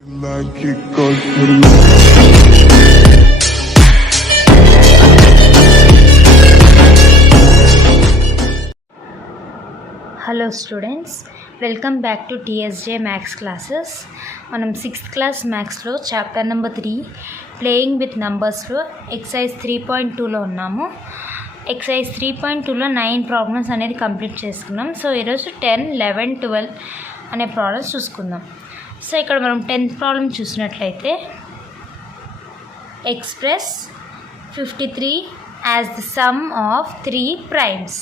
Hello students, welcome back to TSJ maths classes. మనం 6th class మ్యాథ్స్లో chapter number 3 playing with నంబర్స్లో exercise 3.2లో ఉన్నాము. ఎక్సైజ్ 3.2లో 9 ప్రాబ్లమ్స్ అనేది కంప్లీట్ చేసుకున్నాం. సో ఈరోజు 10, 11, 12 అనే ప్రాబ్లమ్స్ చూసుకుందాం. సో ఇక్కడ మనం 10th ప్రాబ్లం చూసినట్లయితే express 53 as the sum of 3 primes.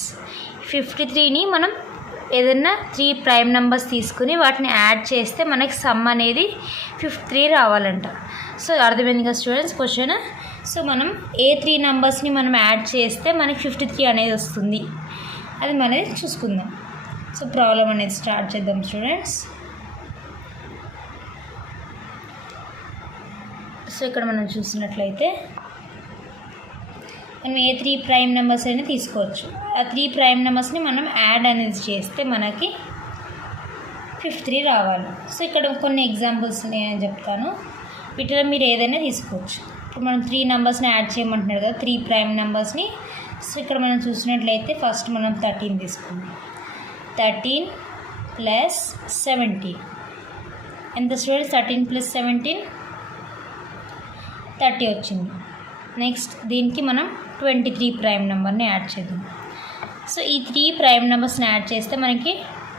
53ని మనం ఏదైనా 3 ప్రైమ్ నెంబర్స్ తీసుకుని వాటిని యాడ్ చేస్తే మనకి సమ్ అనేది 53 రావాలంట. సో అర్థమైంది కదా స్టూడెంట్స్ క్వశ్చన్. సో మనం ఏ 3 నెంబర్స్ని మనం యాడ్ చేస్తే మనకి 53 అనేది వస్తుంది, అది మనది చూసుకుందాం. సో ప్రాబ్లం అనేది స్టార్ట్ చేద్దాం స్టూడెంట్స్. సో ఇక్కడ మనం చూసినట్లయితే మనం ఏ 3 ప్రైమ్ నెంబర్స్ అయినా తీసుకోవచ్చు. ఆ 3 ప్రైమ్ నెంబర్స్ని మనం యాడ్ అనేది చేస్తే మనకి 53 రావాలి. సో ఇక్కడ కొన్ని ఎగ్జాంపుల్స్ నేను చెప్తాను, వీటిలో మీరు ఏదైనా తీసుకోవచ్చు. ఇప్పుడు మనం 3 నెంబర్స్ని యాడ్ చేయమంటున్నారు కదా, 3 ప్రైమ్ నెంబర్స్ని. సో ఇక్కడ మనం చూసినట్లయితే ఫస్ట్ మనం 13 తీసుకుందాం. 13 ప్లస్ 17 ఎంత స్టూడెంట్స్? 13 ప్లస్ 17 30 వచ్చింది. నెక్స్ట్ దీనికి మనం 23 ప్రైమ్ నెంబర్ని యాడ్ చేద్దాం. సో ఈ 3 ప్రైమ్ నెంబర్స్ని యాడ్ చేస్తే మనకి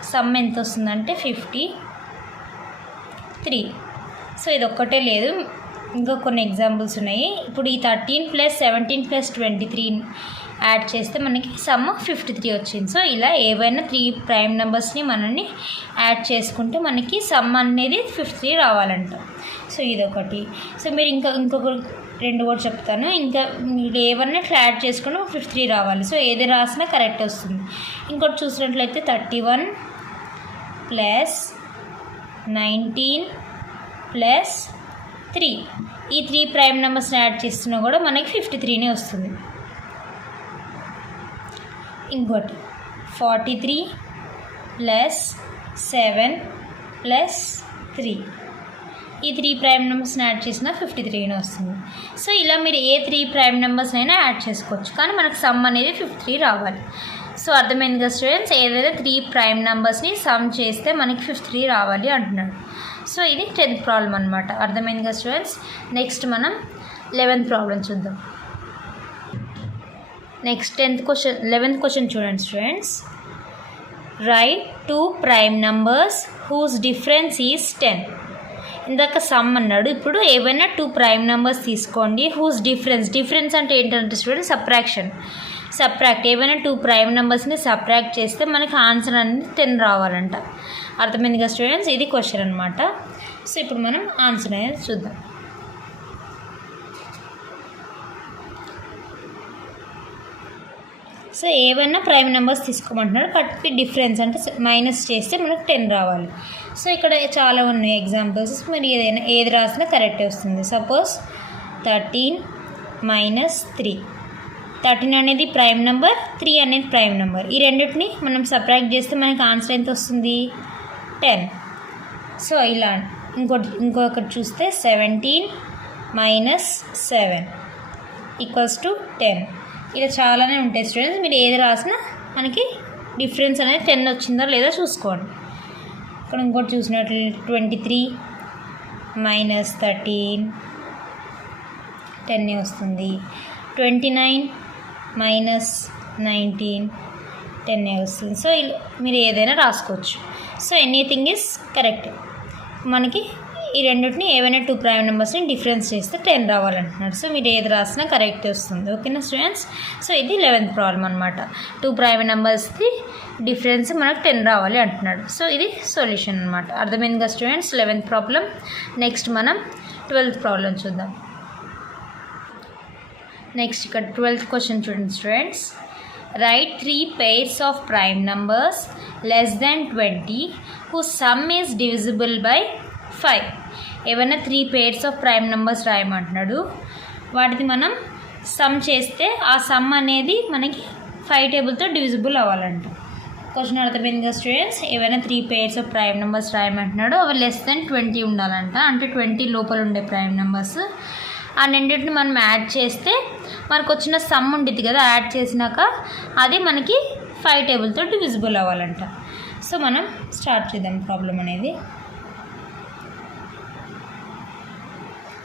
సమ్ ఎంత వస్తుందంటే 53. సో ఇది ఒక్కటే లేదు, ఇంకా కొన్ని ఎగ్జాంపుల్స్ ఉన్నాయి. ఇప్పుడు ఈ 13 ప్లస్ 17 ప్లస్ 23 యాడ్ చేస్తే మనకి సమ్ 53 వచ్చింది. సో ఇలా ఏవైనా 3 ప్రైమ్ నెంబర్స్ని మనల్ని యాడ్ చేసుకుంటే మనకి సమ్ అనేది 53 రావాలంట. సో ఇదొకటి. సో మీరు ఇంకొక 2 కూడా చెప్తాను. ఇంకా మీరు ఏమన్నా ఇట్లా యాడ్ చేసుకుని 53 రావాలి. సో ఏది రాసినా కరెక్ట్ వస్తుంది. ఇంకోటి చూసినట్లయితే 31 ప్లస్ 19 ప్లస్ 3, ఈ 3 ప్రైమ్ నెంబర్స్ని యాడ్ చేస్తున్నా కూడా మనకి 53నే వస్తుంది. ఇంకోటి 43 ప్లస్ 7 ప్లస్ 3, ఈ 3 ప్రైమ్ నెంబర్స్ని యాడ్ చేసినా 53నే వస్తుంది. సో ఇలా మీరు ఏ 3 ప్రైమ్ నెంబర్స్నైనా యాడ్ చేసుకోవచ్చు, కానీ మనకు సమ్ అనేది 53 రావాలి. సో అర్థమైంది కదా స్టూడెంట్స్, ఏదైతే 3 ప్రైమ్ నెంబర్స్ని సమ్ చేస్తే మనకి 53 రావాలి అంటున్నాడు. సో ఇది 10th ప్రాబ్లం అనమాట. అర్థమైంది కదా స్టూడెంట్స్. నెక్స్ట్ మనం 11th ప్రాబ్లం చూద్దాం. నెక్స్ట్ 11th క్వశ్చన్ చూడండి students. Right 2 prime numbers whose difference is 10. ఇందాక సమ్ అన్నాడు, ఇప్పుడు ఏవైనా 2 ప్రైమ్ నెంబర్స్ తీసుకోండి. హూస్ డిఫరెన్స్ అంటే ఏంటంటే స్టూడెంట్ సబ్ట్రాక్ట్ ఏవైనా 2 ప్రైమ్ నెంబర్స్ని సబ్ట్రాక్ట్ చేస్తే మనకి ఆన్సర్ అనేది 10 రావాలంట. అర్థమైంది కదా స్టూడెంట్స్, ఇది క్వశ్చన్ అనమాట. సో ఇప్పుడు మనం ఆన్సర్ అనేది చూద్దాం. సో ఏవైనా ప్రైమ్ నెంబర్స్ తీసుకోమంటున్నాడు, బట్ డిఫరెన్స్ అంటే మైనస్ చేస్తే మనకు 10 రావాలి. సో ఇక్కడ చాలా ఉన్నాయి ఎగ్జాంపుల్స్, మీరు ఏది రాసినా కరెక్ట్ వస్తుంది. సపోజ్ 13 మైనస్ 3, 13 అనేది ప్రైమ్ నెంబర్, 3 అనేది ప్రైమ్ నెంబర్. ఈ రెండింటిని మనం సబ్ట్రాక్ట్ చేస్తే మనకి ఆన్సర్ ఎంత వస్తుంది? 10. సో ఇలా ఇంకొకటి చూస్తే 17 మైనస్ 7 ఈక్వల్స్ టు 10. ఇలా చాలానే ఉంటాయి స్టూడెంట్స్, మీరు ఏది రాసినా మనకి డిఫరెన్స్ అనేది 10 వచ్చిందో లేదో చూసుకోండి. ఇక్కడ ఇంకోటి చూసినట్లు 23 మైనస్ 13 10 వస్తుంది. 29 మైనస్ 19 10 వస్తుంది. సో మీరు ఏదైనా రాసుకోవచ్చు. So anything is correct. మనకి ఈ రెండింటిని ఏవైనా 2 ప్రైమ్ నెంబర్స్ని డిఫరెన్స్ చేస్తే 10 రావాలంటున్నాడు. సో మీరు ఏది రాసినా కరెక్ట్ వస్తుంది. ఓకేనా స్టూడెంట్స్. సో ఇది 11th ప్రాబ్లం అనమాట. 2 ప్రైమ్ నెంబర్స్ది డిఫరెన్స్ మనకు 10 రావాలి అంటున్నాడు. సో ఇది సొల్యూషన్ అనమాట. అర్థమైంది కదా స్టూడెంట్స్ 11th ప్రాబ్లం. నెక్స్ట్ మనం 12th ప్రాబ్లం చూద్దాం. నెక్స్ట్ ఇక్కడ 12th క్వశ్చన్ చూడండి students. Right 3 pairs of prime numbers less than 20 whose sum is divisible by 5. ఏవైనా 3 pairs ఆఫ్ ప్రైమ్ నెంబర్స్ రాయమంటున్నాడు. వాటిని మనం సమ్ చేస్తే ఆ సమ్ అనేది మనకి 5 టేబుల్తో డివిజిబుల్ అవ్వాలంట. క్వశ్చన్ అర్థమైంది కదా స్టూడెంట్స్. ఏవైనా 3 pairs ఆఫ్ ప్రైమ్ నెంబర్స్ రాయమంటున్నాడు. అవి లెస్ దెన్ 20 ఉండాలంట, అంటే 20 లోపల ఉండే ప్రైమ్ నెంబర్స్. ఆ రెండింటిని మనం యాడ్ చేస్తే మనకు వచ్చిన సమ్ ఉంటుంది కదా, యాడ్ చేసినాక అది మనకి 5 టేబుల్తో డివిజిబుల్ అవ్వాలంట. సో మనం స్టార్ట్ చేద్దాం ప్రాబ్లం అనేది.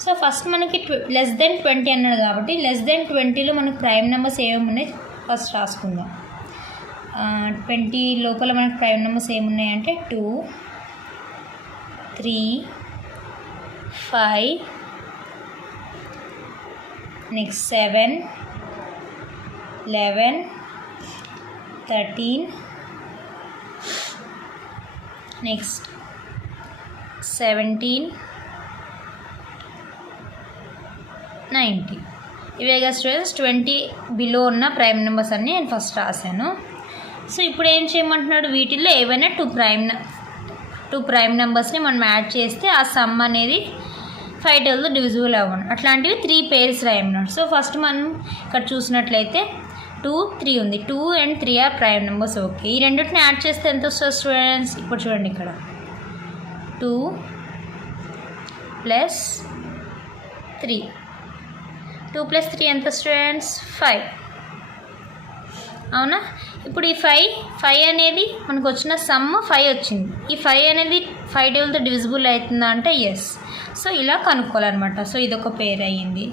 సో ఫస్ట్ మనకి లెస్ దెన్ 20 అన్నాడు కాబట్టి లెస్ దెన్ 20లో మనకు ప్రైమ్ నెంబర్స్ ఏమేమి ఉన్నాయి ఫస్ట్ రాసుకుందాం. 20 లోపల మనకు ప్రైమ్ నెంబర్స్ ఏమున్నాయంటే 2, 3, 5, నెక్స్ట్ 7, 11, 13, నెక్స్ట్ 17, 90. ఇవేగా స్టూడెంట్స్ 20 బిలో ఉన్న ప్రైమ్ నెంబర్స్ అన్నీ నేను ఫస్ట్ రాశాను. సో ఇప్పుడు ఏం చేయమంటున్నాడు, వీటిల్లో ఏవైనా 2 ప్రైమ్ నెంబర్స్ని మనం యాడ్ చేస్తే ఆ సమ్ అనేది 5 టేబుల్తో డివిజిబుల్ అవ్వను. అట్లాంటివి 3 pairs రాయమన్నాడు. సో ఫస్ట్ మనం ఇక్కడ చూసినట్లయితే 2, 3 ఉంది. 2 and 3 are prime numbers. Okay, ఈ రెండింటిని యాడ్ చేస్తే ఎంత వస్తుంది స్టూడెంట్స్? ఇప్పుడు చూడండి, ఇక్కడ 2 + 3, 2 + 3 ఎంత స్టూడెంట్స్? 5. అవునా? ఇప్పుడు ఈ 5 అనేది మనకు వచ్చిన సమ్ 5 వచ్చింది. ఈ 5 అనేది 5 టేబుల్తో డివిజిబుల్ అవుతుందా అంటే ఎస్. సో ఇలా కనుక్కోవాలన్నమాట. సో ఇదొక పేర్ అయ్యింది.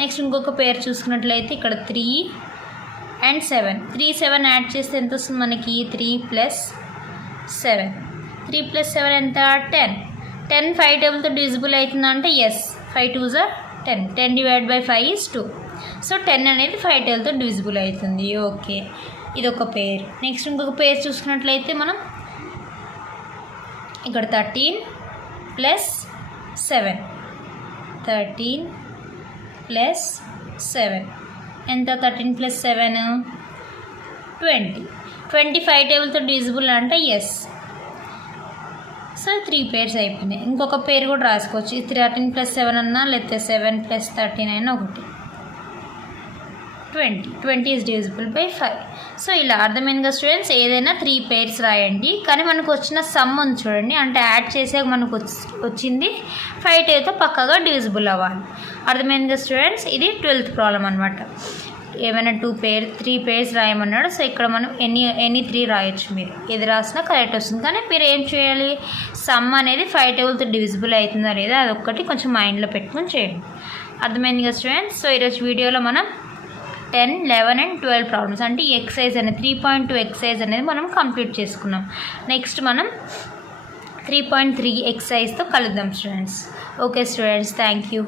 నెక్స్ట్ ఇంకొక పేర్ చూసుకున్నట్లయితే ఇక్కడ 3 and 7. 3, 7 యాడ్ చేస్తే ఎంత వస్తుంది మనకి? 3 + 7. 3 + 7 ఎంత? 10. 10 5 టేబుల్తో డివిజిబుల్ అవుతుందా అంటే yes. 5 2s are 10. 10 / 5 is 2. So 10 అనేది 5 టేబుల్తో డివిజిబుల్ అవుతుంది. ఓకే, ఇదొక పేర్. నెక్స్ట్ ఇంకొక పేర్ చూసుకున్నట్లయితే మనం ఇక్కడ 13 + 7. 13 + 7 ఎంత? 13 + 7 20. 25 టేబుల్తో డివిజిబుల్ అంటే ఎస్. సో 3 pairs అయిపోయినాయి. ఇంకొక పేరు కూడా రాసుకోవచ్చు. 13 + 7 అన్నా, లేకపోతే 7 + 13 అయినా ఒకటి. 20 ఈజ్ డివిజిబుల్ బై 5. సో ఇలా అర్థమైందిగా స్టూడెంట్స్. ఏదైనా 3 pairs రాయండి, కానీ మనకు వచ్చిన సమ్ ఉంది చూడండి, అంటే యాడ్ చేసాక మనకు వచ్చింది 5 టేబుల్తో పక్కగా డివిజిబుల్ అవ్వాలి. అర్థమైందిగా స్టూడెంట్స్. ఇది 12th ప్రాబ్లం అనమాట. ఏమైనా 3 pairs రాయమన్నాడు. సో ఇక్కడ మనం ఎనీ 3 రాయొచ్చు. మీరు ఏది రాసినా కరెక్ట్ వస్తుంది. కానీ మీరు ఏం చేయాలి, సమ్ అనేది 5 టేబుల్తో డివిజిబుల్ అవుతుందా లేదా అదొక్కటి కొంచెం మైండ్లో పెట్టుకొని చేయండి. అర్థమైందిగా స్టూడెంట్స్. సో ఈరోజు వీడియోలో మనం 10, 11 and 12 ప్రాబ్లమ్స్, అంటే ఈ ఎక్సైజ్ అనేది 3.2 ఎక్సైజ్ అనేది మనం కంప్లీట్ చేసుకున్నాం. నెక్స్ట్ మనం 3.3 ఎక్సైజ్తో కలుద్దాం students. Okay students, thank you.